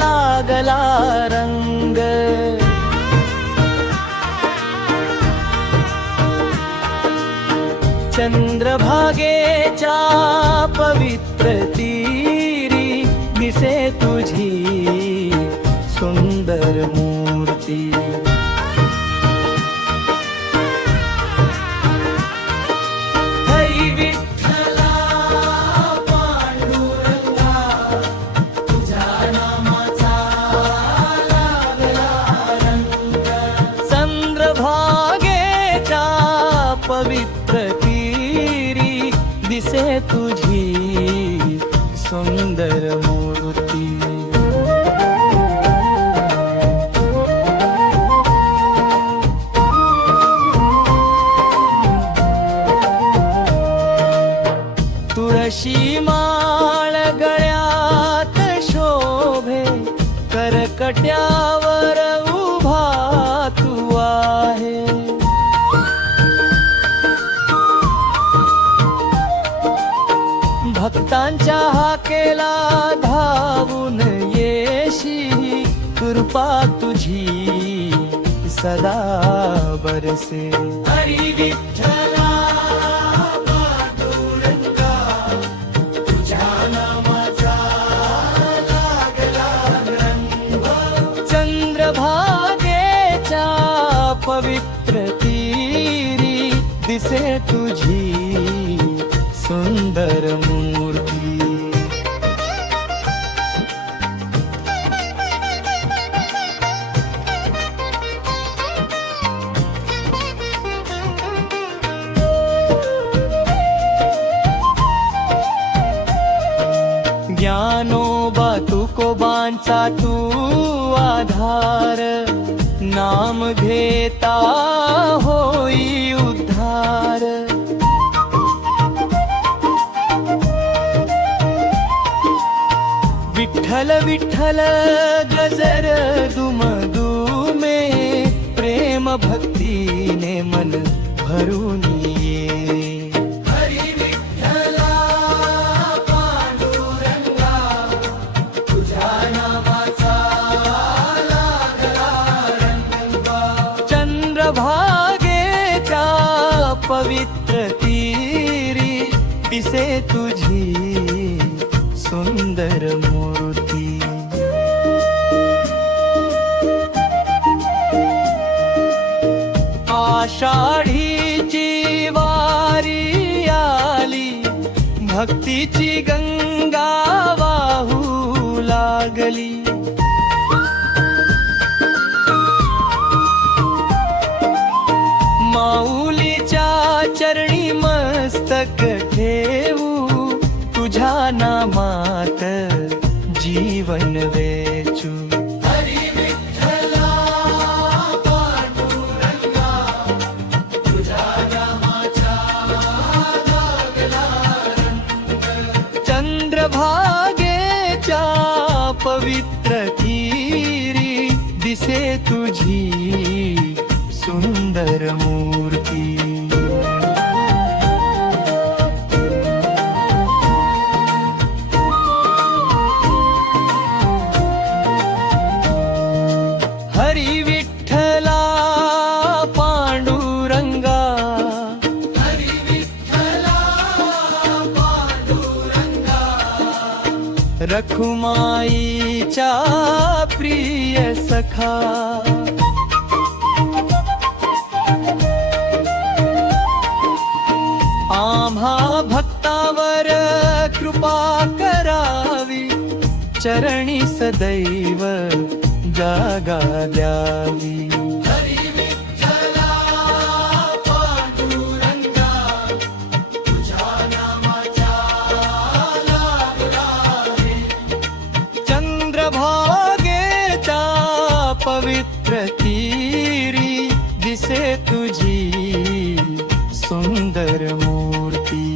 लागला रंग। चंद्रभागेच्या पवित्र तीरी दिसे तुझी सुंदर मूर्ती। हरी विठ्ठला पांडुरंगा तुझ्या नामाचा लागला रंग। चंद्रभागेच्या पवित्र तीरी दिसे तुझी सुंदर मूर्ती। तुळशी माळ गळ्यात शोभे करकट्यावर उभा तू आहे। भक्तांच्या हाकेला धावून येशी कृपा तुझी सदा बरसे। हरी विठ्ठला पांडुरंगा तुझ्या नामाचा लागला रंग। चंद्रभागेच्या पवित्र तीरी दिसे तुझी सुंदर मूर्ती। ज्ञानोबा तुकोबांचा तू आधार। नाम घेता होई उद्धार। विठ्ठल विठ्ठल गजर दुमदुमे प्रेम भक्तीने मन भरून ये। हरी विठ्ठला पांडुरंगा तुझ्या नामाचा लागला रंग। चंद्रभागेच्या पवित्र तीरी दिसे तुझी सुंदर मूर्ती। आषाढीची वारी आली भक्तीची गंगा वाहू लागली। माऊलीच्या चरणी मस्तक ठेवू तुझ्या नामात जीवन वेचू। हरी विठ्ठला पांडुरंगा तुझ्या नामाचा लागला रंग। चंद्रभागेच्या पवित्र तीरी दिसे तुझी सुंदर मूर्ती। हरी विठ्ठला पांडुरंगा हरी विठ्ठला पांडुरंगा रखुमाईच्या प्रिय सखा। आम्हा भक्तावर कृपा करावी चरणी सदैव जागा द्यावी। हरी विठ्ठला पांडुरंगा तुझ्या नामाचा लागला रे। चंद्रभागेच्या पवित्र तीरी दिसे तुझी सुंदर मूर्ती।